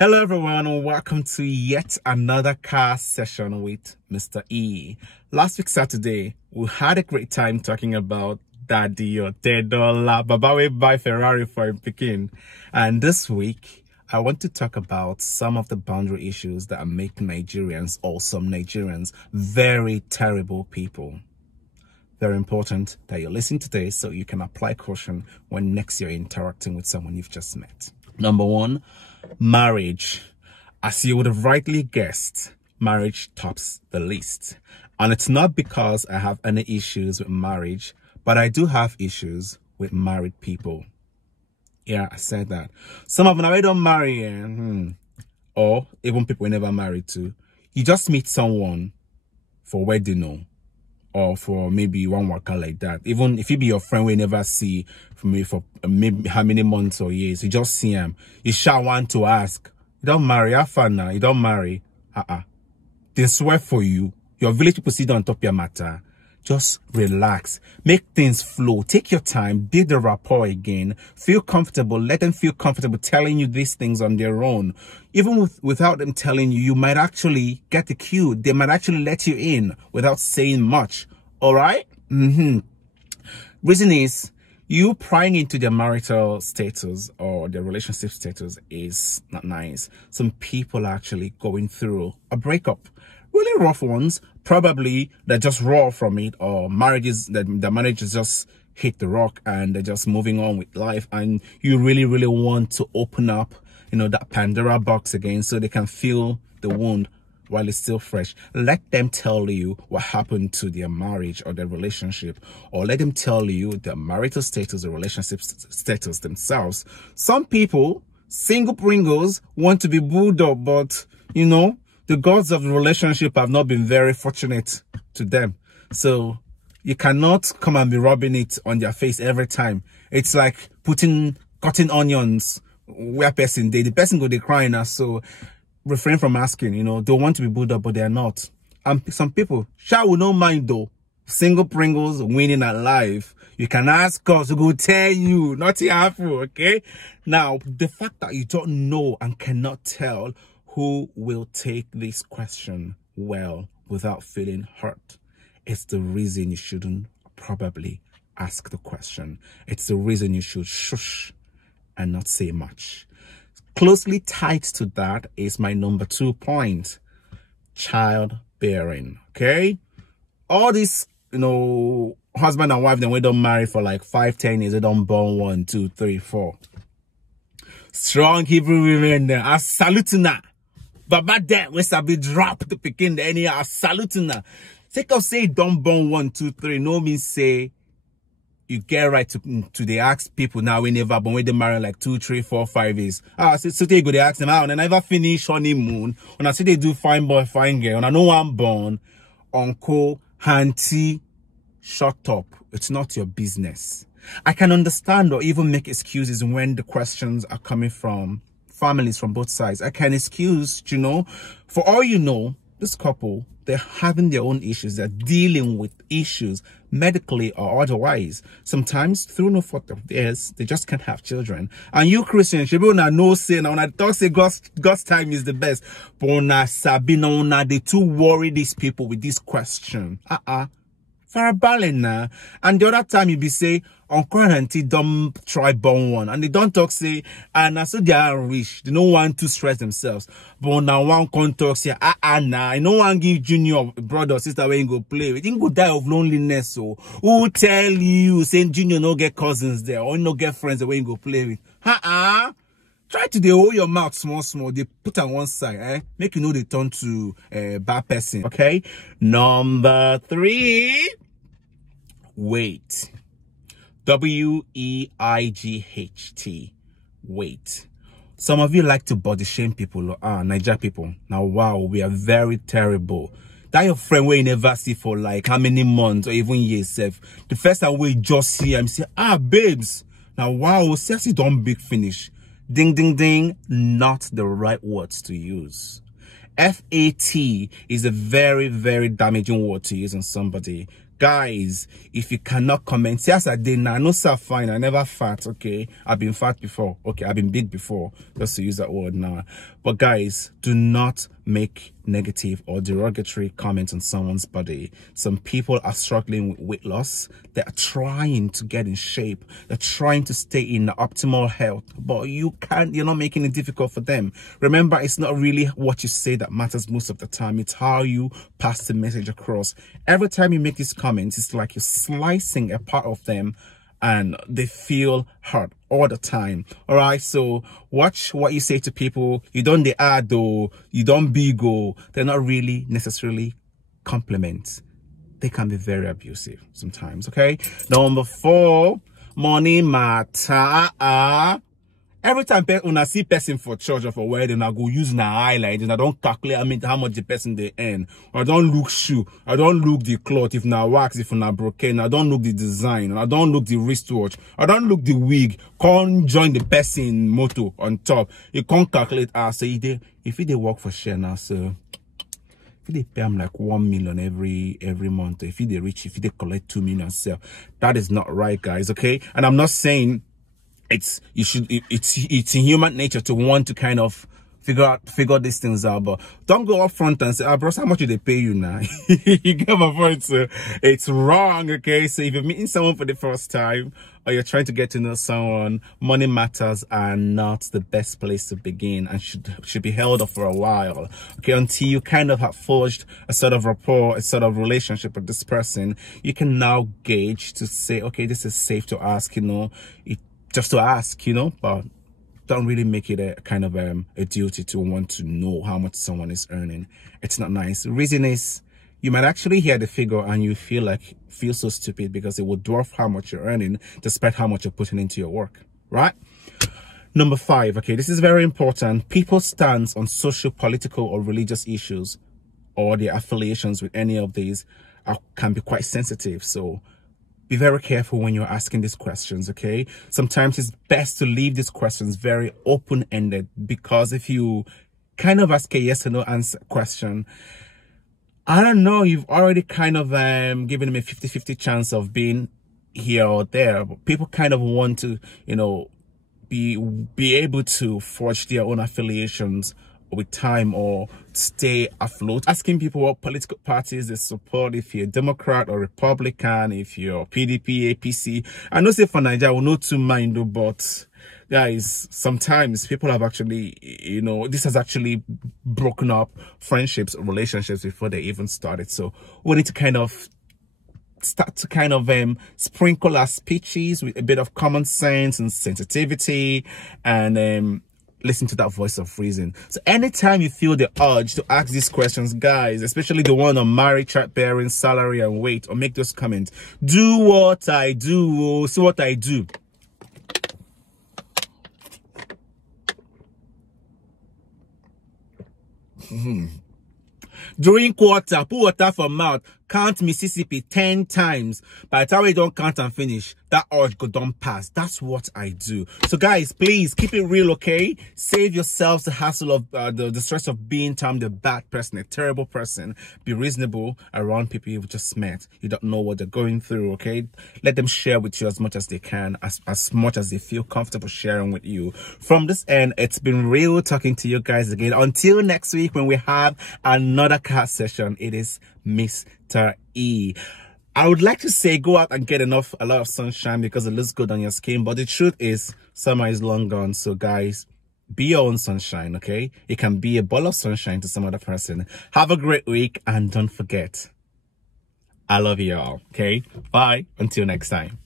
Hello everyone and welcome to yet another car session with Mr. E. Last week Saturday, we had a great time talking about Daddy or $10 Baba will buy Ferrari for him Pekin. And this week, I want to talk about some of the boundary issues that are making Nigerians or some Nigerians very terrible people. Very important that you listen today so you can apply caution when next you're interacting with someone you've just met. Number one, marriage. As you would have rightly guessed, marriage tops the list. And it's not because I have any issues with marriage, but I do have issues with married people. Yeah, I said that. Some of them already don't marry, or even people we never married to. You just meet someone for wedding, or for maybe one worker like that. Even if you be your friend we never see for maybe how many months or years, you just see him. You shall want to ask, you don't marry, have fun now, you don't marry. They swear for you. Your village people sit on top of your matter. Just relax. Make things flow. Take your time. Build the rapport again. Feel comfortable. Let them feel comfortable telling you these things on their own. Even without them telling you, you might actually get the cue. They might actually let you in without saying much. All right? Reason is, you prying into their marital status or their relationship status is not nice. Some people are actually going through a breakup. Really rough ones, probably they're just raw from it, or marriages that the marriages just hit the rock and they're just moving on with life, and you really want to open up, that Pandora box again so they can feel the wound while it's still fresh. Let them tell you what happened to their marriage or their relationship, or let them tell you their marital status or relationship status themselves. Some people, single Pringles, want to be booed up, but the gods of the relationship have not been very fortunate to them. So you cannot come and be rubbing it on their face every time. It's like cutting onions where person the person go they crying now. So refrain from asking, they want to be booed up, but they're not. And some people, will not mind though. Single Pringles winning at life. You can ask us, we will tell you, not careful, okay? Now, the fact that you don't know and cannot tell who will take this question well without feeling hurt, it's the reason you shouldn't probably ask the question. It's the reason you should shush and not say much. Closely tied to that is my number 2 point, childbearing. Okay, all these husband and wife, then we don't marry for like 5-10 years, they don't born 1, 2, 3, 4 strong Hebrew women there. I salute now. Baba there, we sabi drop the Pekin the any I salute now. Take up say don't born 1, 2, 3. No means say you get right to the ask people now we never born when they marry like 2, 3, 4, 5 years. So they go they ask them out and I never finish honeymoon. When I say they do fine boy, fine girl, and I know one born, uncle, auntie, shut up. It's not your business. I can understand or even make excuses when the questions are coming from families from both sides. I can excuse, for all you know, this couple, they're having their own issues. They're dealing with issues medically or otherwise. Sometimes through no fault of theirs, they just can't have children. And you Christians, you will no say now when I talk say God's time is the best. But they too worry these people with this question. Farabalena. And the other time you be say, uncle and auntie don't try born one. And they don't talk say, and so they are rich. They don't want to stress themselves. But now one can talk say, nah. I don't want to give junior brother or sister where you go play with. You go die of loneliness. So who tell you saying junior no get cousins there or no get friends where you go play with? Try to hold your mouth small. They put on one side, make they turn to a bad person. Okay. Number 3. Wait. WEIGHT. Wait. Some of you like to body shame people, Niger people. Now, wow, we are very terrible. That your friend where you never see for like how many months or even years. The first time we just see him, say, babes. Now, wow, sexy don't big finish. Ding, ding, ding. Not the right words to use. FAT is a very damaging word to use on somebody. guys, if you cannot comment, yes, I did now. No, sir, fine. I never fat. Okay, I've been fat before. Okay, I've been big before. Just to use that word now. But guys, do not make negative or derogatory comments on someone's body. Some people are struggling with weight loss. They're trying to get in shape. They're trying to stay in optimal health, but you're not making it difficult for them. Remember, it's not really what you say that matters most of the time. It's how you pass the message across. Every time you make these comments, it's like you're slicing a part of them and they feel hurt all the time. All right, so watch what you say to people. You don't the add though, you don't big go. They're not really necessarily compliments. They can be very abusive sometimes. Okay, number 4, money matter. Every time when I see person for church or for wedding, I go use na highlight and I don't calculate how much the person they earn. I don't look shoe. I don't look the cloth, if na wax, if na broken. I don't look the design. I don't look the wristwatch. I don't look the wig. Can't join the person motto on top. You can't calculate so if they work for share now, so if they pay them like 1 million every month, if they reach, if they collect 2 million, so that is not right, guys. Okay, and I'm not saying it's in human nature to want to kind of figure these things out, but don't go up front and say, bro, how much do they pay you now? You get my point? So it's wrong. Okay, so if you're meeting someone for the first time or you're trying to get to know someone, money matters are not the best place to begin and should be held up for a while. Okay, until you kind of have forged a sort of rapport, a sort of relationship with this person, you can now gauge to say, okay, this is safe to ask, just to ask, but don't really make it a kind of a duty to want to know how much someone is earning. It's not nice. The reason is you might actually hear the figure and you feel so stupid because it will dwarf how much you're earning despite how much you're putting into your work, right? Number 5, okay, this is very important. People's stance on social, political, or religious issues or their affiliations with any of these can be quite sensitive. So be very careful when you're asking these questions, okay? Sometimes it's best to leave these questions very open-ended, because if you kind of ask a yes or no answer question, I don't know, you've already kind of given them a 50-50 chance of being here or there. But people kind of want to, be able to forge their own affiliations with time or stay afloat. Asking people what political parties they support, if you're Democrat or Republican, if you're PDP, APC. I know say for Nigeria, we'll not too mind though, but guys, sometimes people have actually, this has actually broken up friendships or relationships before they even started. So we need to kind of start to sprinkle our speeches with a bit of common sense and sensitivity, and listen to that voice of reason. So anytime you feel the urge to ask these questions, guys, especially the one on marriage, childbearing, salary, and weight, or make those comments, do what I do, see what I do. During quarter, put water for mouth, count Mississippi 10 times. By the time we don't count and finish, that urge go don't pass. That's what I do. So guys, please keep it real, okay? Save yourselves the hassle of the stress of being termed a bad person, a terrible person. Be reasonable around people you've just met. You don't know what they're going through, okay? Let them share with you as much as they can, as much as they feel comfortable sharing with you. From this end, it's been real talking to you guys again. Until next week when we have another card session, it is Mr. E. I would like to say go out and get a lot of sunshine because it looks good on your skin, but the truth is summer is long gone. So guys, be your own sunshine, okay? You can be a ball of sunshine to some other person. Have a great week, and don't forget, I love you all, okay? Bye until next time.